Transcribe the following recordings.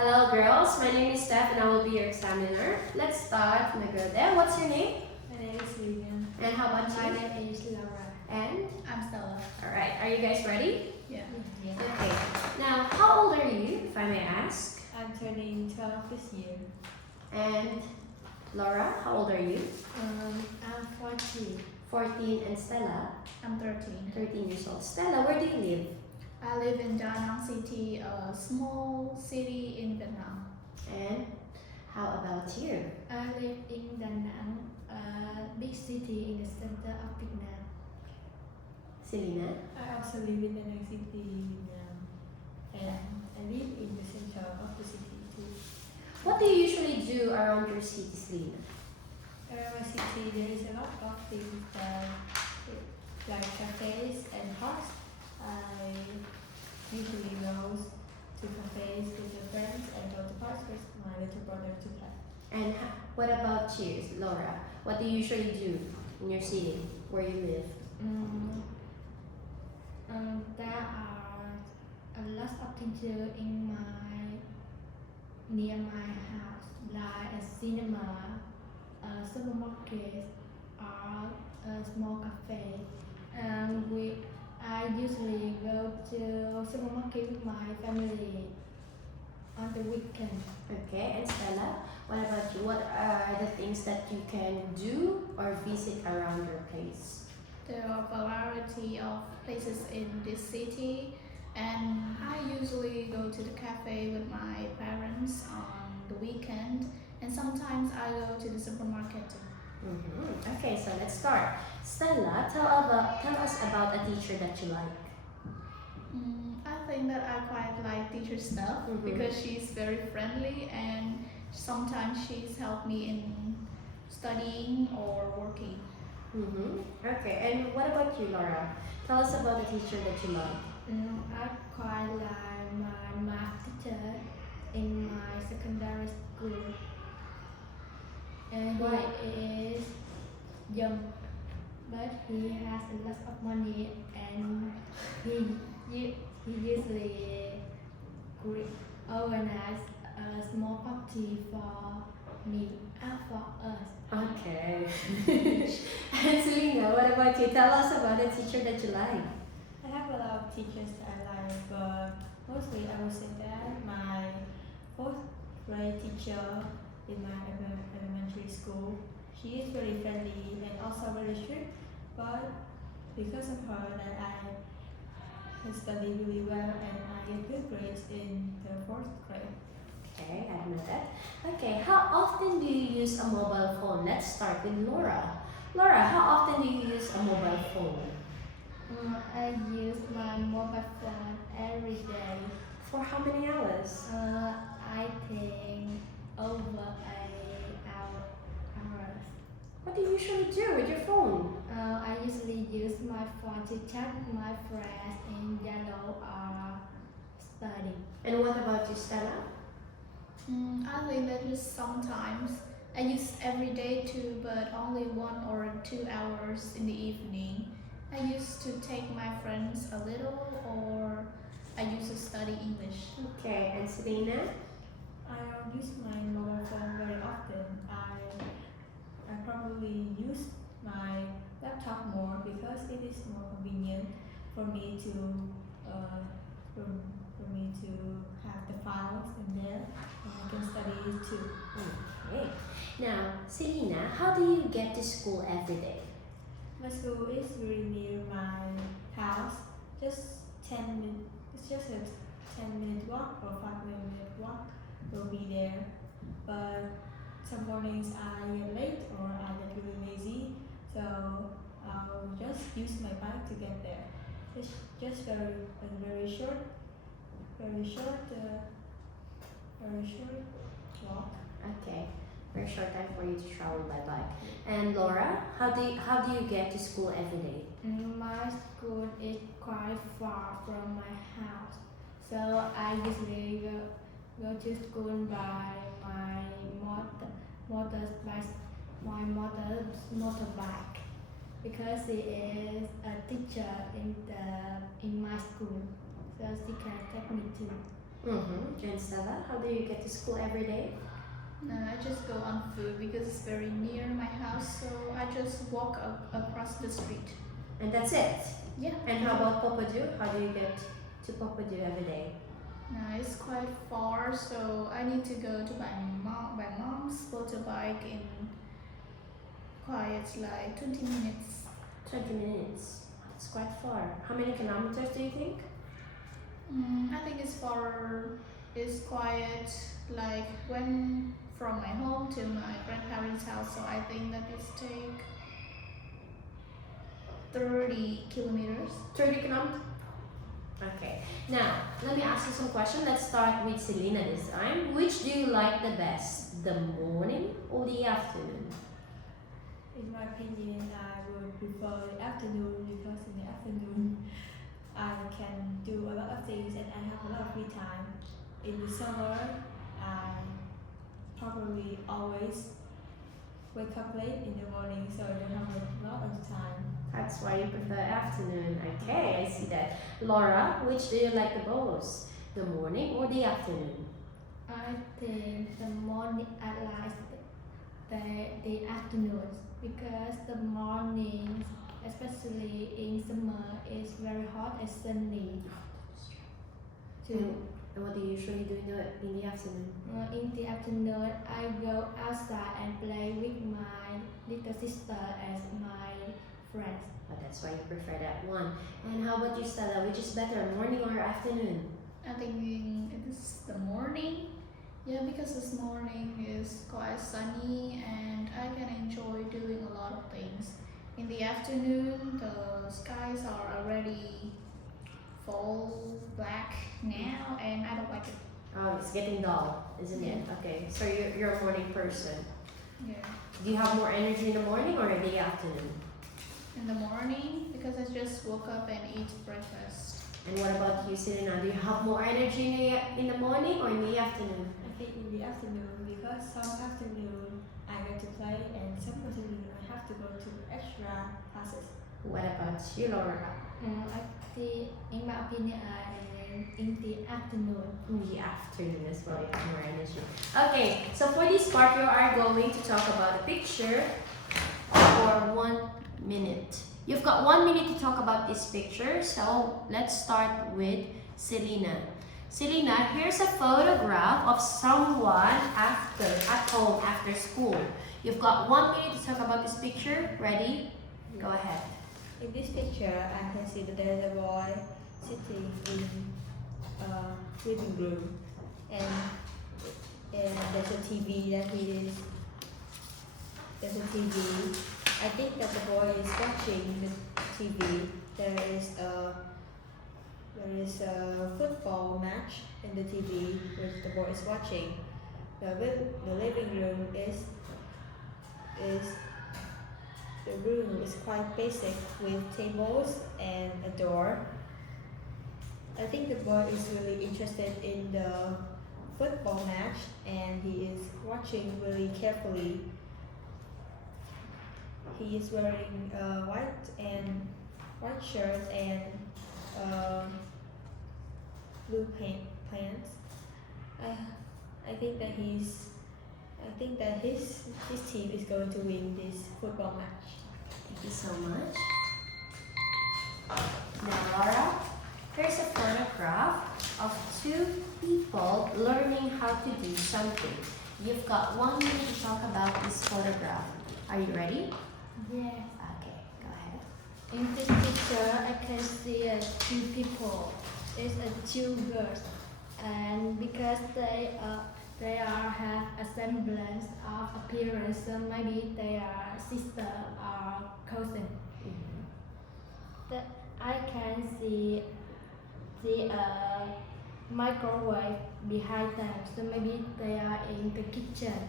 Hello girls, my name is Steph and I will be your examiner. Let's start. Nagode. What's your name? My name is Lilian. And how about My you? name is Laura. And? I'm Stella. Alright, are you guys ready? Yeah. Okay. Now, how old are you, if I may ask? I'm turning 12 this year. And Laura, how old are you? I'm 14. 14. And Stella? I'm 13. 13 years old. Stella, where do you live? I live in Da Nang City, a small city in Vietnam. And how about you? I live in Da Nang, a big city in the center of Vietnam. Selena? I also live in Da Nang City, Vietnam. And I live in the center of the city too. What do you usually do around your city, Selena? Around my city, there is a lot of things that, like cafes and parks. I usually go to cafes with my friends and go to parks with my little brother to play. And what about you, Laura? What do you usually do in your city, where you live? There are a lot of things to do near my house, like a cinema, a supermarket, or a small cafe. I usually go to supermarket with my family on the weekend. Okay, and Stella, what about you? What are the things that you can do or visit around your place? There are a variety of places in this city, and I usually go to the cafe with my parents on the weekend, and sometimes I go to the supermarket too. Okay, so let's start. Stella, tell us about a teacher that you like. I think that I quite like teacher stuff because she's very friendly and sometimes she's helped me in studying or working. Okay, and what about you, Laura? Tell us about the teacher that you love. I quite like my math teacher in my secondary school. And he is young, but he has a lot of money and he usually organize a small party for me and for us. Okay. And Selena, what about you? Tell us about the teacher that you like. I have a lot of teachers that I like, but mostly I would say that my fourth grade teacher in my elementary school, she is very friendly and also very strict, but because of her that I study really well and I get good grades in the fourth grade. Okay, I know that. Okay, how often do you use a mobile phone? Let's start with Laura. Laura, how often do you use a mobile phone? I use my mobile phone every day. For how many hours? I think over hours. What do you usually do with your phone? I usually use my phone to chat with my friends in Yellow or study. And what about you, Stella? I think that is sometimes. I use every day too, but only 1 or 2 hours in the evening. I used to take my friends a little, or I used to study English. Okay, and Selena? I don't use my mobile phone very often. I probably use my laptop more because it is more convenient for me to have the files in there and I can study it too. Okay. Now, Selena, how do you get to school every day? My school is really near my house. Just 10 minutes. It's just a 10-minute walk or 5-minute walk. Will be there. But some mornings I get late or I get really lazy, so I'll just use my bike to get there. It's just very short walk. Okay, very short time for you to travel by bike. And Laura, how do you get to school every day? My school is quite far from my house, so I usually go to school by my motorbike because she is a teacher in my school, so she can take me too. And Stella, how do you get to school every day? No, I just go on foot because it's very near my house, so I just walk across the street. And that's it? Yeah. And how about Popadu? How do you get to Popadu every day? No, it's quite far, so I need to go to my mom's motorbike in quite like 20 minutes. 20 minutes. That's quite far. How many kilometers do you think? I think it's quite like when from my home to my grandparents' house, so I think that it's take 30 kilometers. 30 kilometers? Okay. Now, let me ask you some questions. Let's start with Selena this time. Which do you like the best? The morning or the afternoon? In my opinion, I would prefer the afternoon because in the afternoon I can do a lot of things and I have a lot of free time. In the summer, I probably always wake up late in the morning, so I don't have a lot of time. That's why you prefer afternoon. Okay, I see that. Laura, which do you like the most? The morning or the afternoon? I think the morning I like the afternoon because the mornings, especially in summer, is very hot and sunny. And what do you usually do in the afternoon? In the afternoon, I go outside and play with my little sister and my friends. Oh, that's why you prefer that one. And how about you, Stella? Which is better, morning or afternoon? I think it is the morning. Yeah, because this morning is quite sunny and I can enjoy doing a lot of things. In the afternoon, the skies are already full black now and I don't like it. Oh, it's getting dull, isn't it? Okay, so you're a morning person. Yeah. Do you have more energy in the morning or in the afternoon? In the morning, because I just woke up and eat breakfast. And what about you, Selena? Do you have more energy in the morning or in the afternoon? I think in the afternoon because some afternoon I get to play and some afternoon I have to go to extra classes. What about you, Laura? I think, in my opinion, in the afternoon. In the afternoon as well, you have more energy. Okay, so for this part, we are going to talk about a picture for 1 minute. You've got 1 minute to talk about this picture, so let's start with Selena. Selena, here's a photograph of someone at home after school. You've got 1 minute to talk about this picture. Ready? Go ahead. In this picture, I can see that there's a boy sitting in a living room, and there's a TV that he is. There's a TV. I think that the boy is watching the TV. There is a football match in the TV which the boy is watching. The living room is the room is quite basic with tables and a door. I think the boy is really interested in the football match and he is watching really carefully. He is wearing a white shirt and blue pants. I think that his team is going to win this football match. Thank you so much. Now, Laura, here's a photograph of 2 people learning how to do something. You've got 1 minute to talk about this photograph. Are you ready? Yes. Okay, go ahead. In this picture, I can see 2 people. It's 2 girls, and because they have a semblance of appearance, so maybe they are sister or cousin. That I can see a microwave behind them, so maybe they are in the kitchen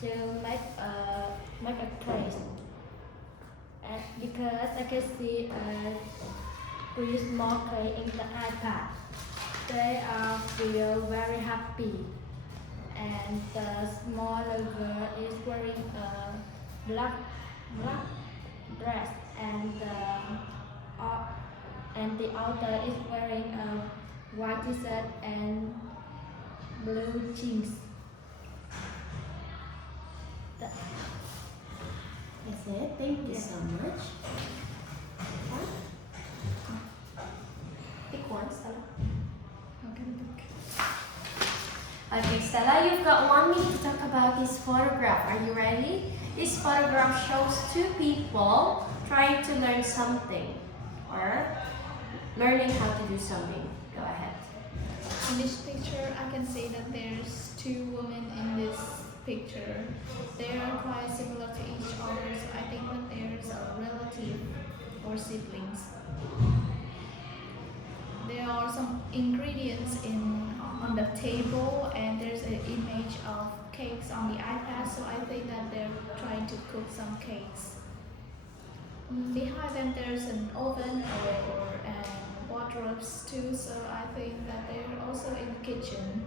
to make a cake. And because I can see a pretty small cake in the iPad, they are feel very happy. And the smaller girl is wearing a black dress, and the other is wearing a white t-shirt and blue jeans. That's it. Thank you so much. Pick one, Stella. Okay, Stella, you've got 1 minute to talk about this photograph. Are you ready? This photograph shows two people trying to learn something or learning how to do something. Go ahead. In this picture, I can say that there's two women in this picture. They are quite similar to each other, so I think that there's a relative or siblings. There are some ingredients on the table, and there's an image of cakes on the iPad, so I think that they're trying to cook some cakes. Behind them there's an oven and wardrobes too, so I think that they're also in the kitchen.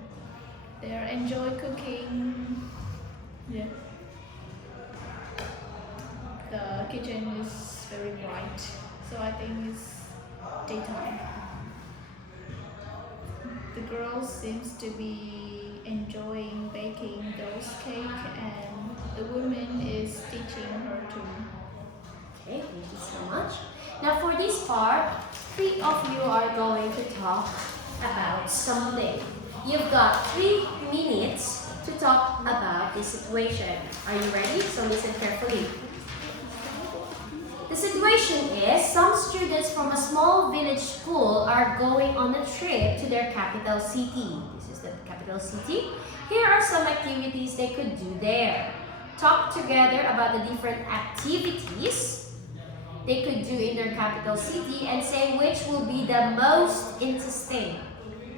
They enjoy cooking. Yeah. The kitchen is very bright, so I think it's daytime. The girl seems to be enjoying baking those cakes, and the woman is teaching her too. Okay, thank you so much. Now for this part, 3 of you are going to talk about something. You've got 3 minutes to talk about this situation. Are you ready? So listen carefully. The situation is some students from a small village school are going on a trip to their capital city. This is the capital city. Here are some activities they could do there. Talk together about the different activities they could do in their capital city and say which will be the most interesting.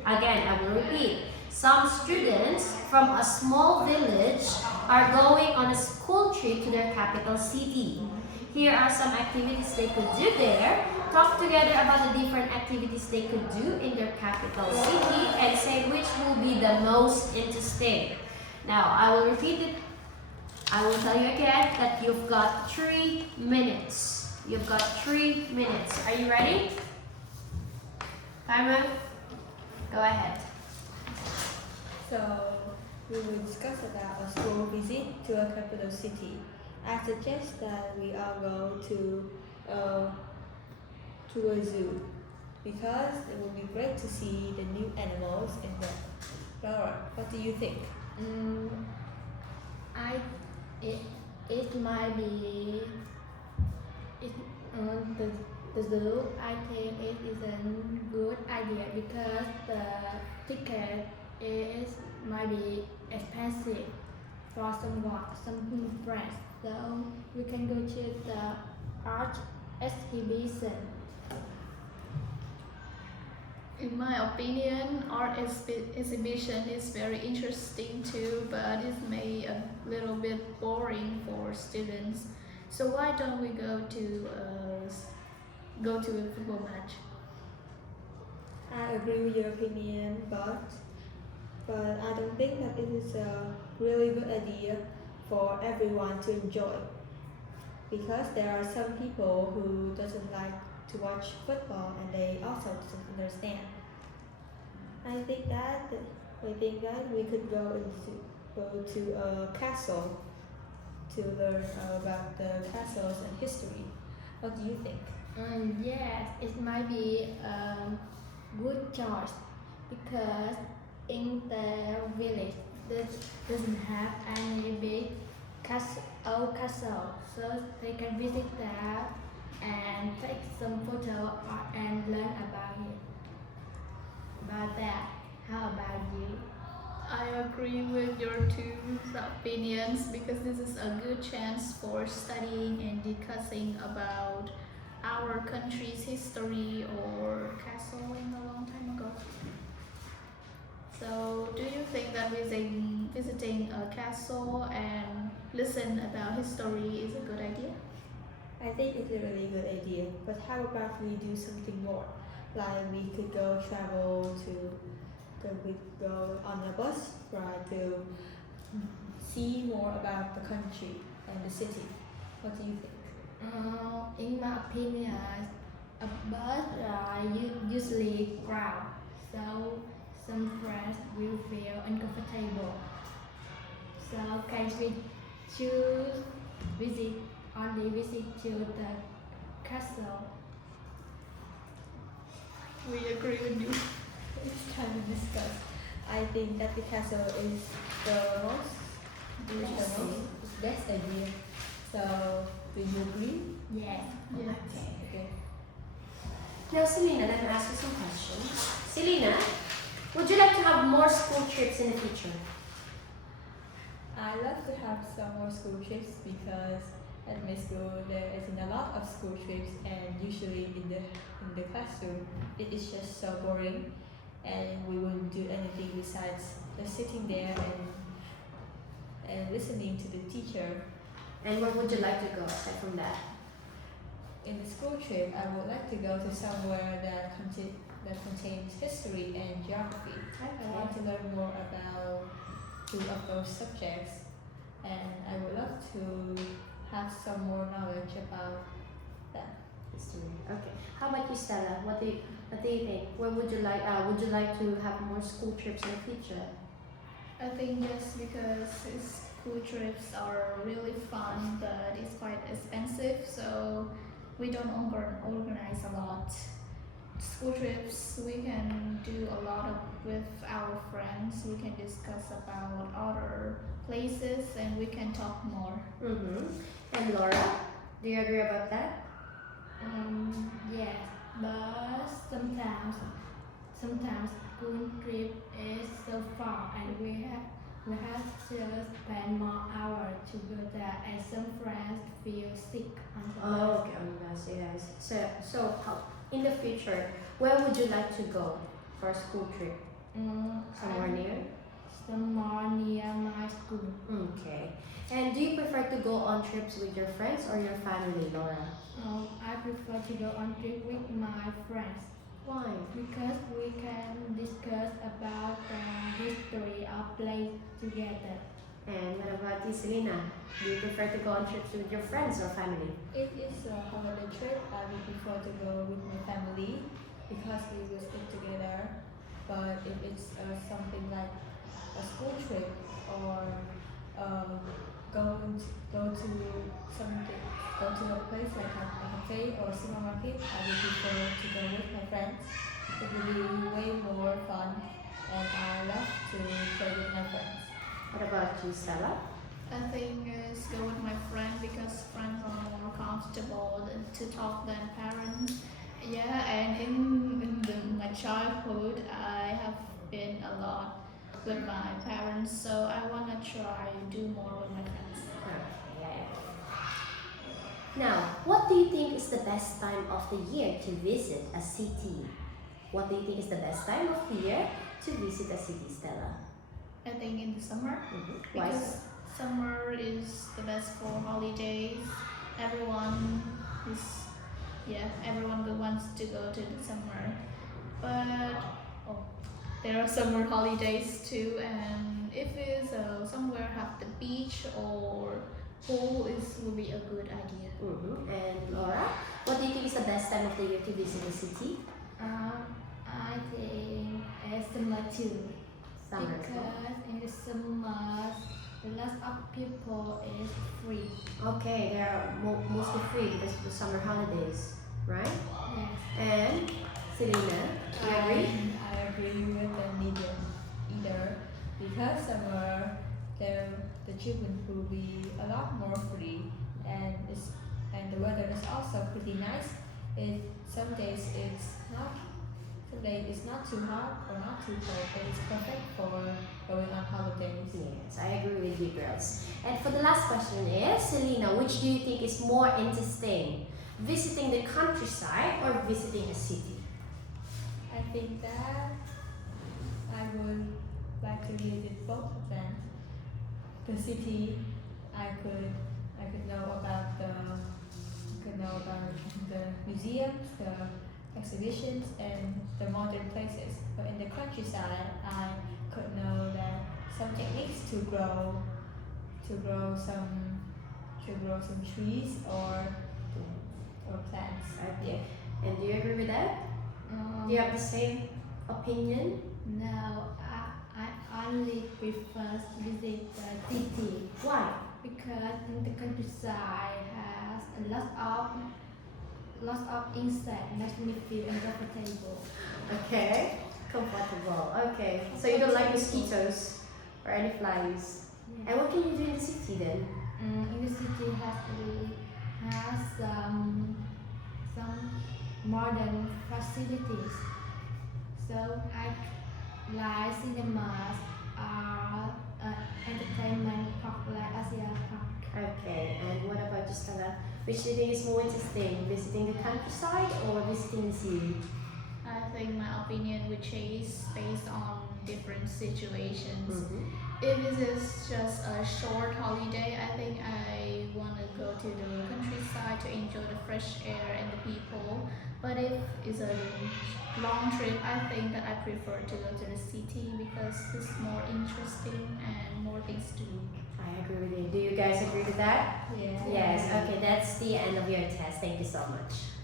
Again, I will repeat. Some students from a small village are going on a school trip to their capital city. Here are some activities they could do there. Talk together about the different activities they could do in their capital city and say which will be the most interesting. Now, I will repeat it. I will tell you again that you've got 3 minutes. You've got 3 minutes. Are you ready? Timer, go ahead. So, we will discuss about a school visit to a capital city. I suggest that we all go to a zoo because it will be great to see the new animals in there. Laura, what do you think? It might be the zoo. I think it is a good idea because the ticket might be expensive for some friends. So we can go to the art exhibition. In my opinion, art exhibition is very interesting too, but it may a little bit boring for students. So why don't we go to a football match? I agree with your opinion, but I don't think that it is a really good idea for everyone to enjoy, because there are some people who doesn't like to watch football and they also doesn't understand. I think that we could go to a castle to learn about the castles and history. What do you think? Yes, it might be a good choice because in the village doesn't have any big old castle, so they can visit there and take some photo and learn about it. About that, how about you? I agree with your two opinions because this is a good chance for studying and discussing about our country's history or castle in a long time ago. So, do you think that visiting a castle and listen about history is a good idea? I think it's a really good idea, but how about we do something more? Like we could go on a bus ride to see more about the country and the city. What do you think? In my opinion, a bus ride usually crowd, so some friends will feel uncomfortable. So can we choose visit to the castle? We agree with you. It's time to discuss. I think that the castle is the best idea. So, do you agree? Yes. Yes. Okay. Now, Selena, let me ask you some questions. Selena, would you like to have more school trips in the future? I love to have some more school trips because at my school there isn't a lot of school trips, and usually in the classroom it is just so boring, and we wouldn't do anything besides just sitting there and listening to the teacher. And where would you like to go aside from that? In the school trip, I would like to go to somewhere that contains history and geography. I want to learn more about two of those subjects, and I would love to have some more knowledge about them. History. Okay. How about you, Stella? What do you think? Where would you like to have more school trips in the future? I think just because school trips are really fun, but it's quite expensive, so we don't organize a lot. School trips we can do a lot of with our friends. We can discuss about other places and we can talk more. Mm-hmm. And Laura, do you agree about that? Yes, but sometimes school trip is so far and we have to spend more hours to go there and some friends feel sick on the Oh, okay, on the bus, yes. So in the future, where would you like to go for a school trip? Somewhere near? somewhere near my school. Okay. And do you prefer to go on trips with your friends or your family, Laura? I prefer to go on trip with my friends Why? because we can discuss about the history of place together. And what about you, Selena? Do you prefer to go on trips with your friends or family? If it's a holiday trip, I would prefer to go with my family because we will stick together. But if it's something like a school trip or go to a place like a cafe or supermarket, I would prefer to go with my friends. It will be way more fun, and I love to play with my friends. What about you, Stella? I think is go with my friend because friends are more comfortable to talk than parents. Yeah, and in my childhood, I have been a lot with my parents, so I wanna try do more with my friends. Okay. Now, what do you think is the best time of the year to visit a city? What do you think is the best time of the year to visit a city, Stella? I think in the summer Why because so? summer is the best for holidays. Everyone wants to go to the summer, but there are summer holidays too. And if it's somewhere have the beach or pool, will be a good idea. And Laura, what do you think is the best time of the year to visit a city? I think it's summer too. Summer as well. Because in the summer, lots of people is free. Okay, they are mostly free because of the summer holidays, right? Yes. And Selena, do you agree? I agree with either because summer the children will be a lot more free, and the weather is also pretty nice. Some days it's not too hot or not too cold, but it's perfect for going on holidays. Yes, I agree with you girls. And for the last question is, Selena, which do you think is more interesting? Visiting the countryside or visiting a city? I think that I would like to visit both of them. The city, I could know about the museums, the exhibitions, and the modern places. But in the countryside, I could know that some techniques to grow some trees or plants. Okay. And do you agree with that? Do you have the same opinion? No, I only prefer to visit the city. Why? Because the countryside has a lot of insects, makes me feel uncomfortable. Okay, comfortable. Okay, so you don't like mosquitoes or any flies. And what can you do in the city then? In the city has some modern facilities. So I like cinemas, art, entertainment park like Asia Park. Okay, and what about you, Stella? Which do you think is more interesting, visiting the countryside or visiting the city? I think my opinion would change based on different situations. Mm-hmm. If it is just a short holiday, I think I want to go to the countryside to enjoy the fresh air and the people. But if it's a long trip, I think that I prefer to go to the city because it's more interesting and more things to do. I agree with you. Do you guys agree with that? Yeah. Yes. Okay, that's the end of your test. Thank you so much.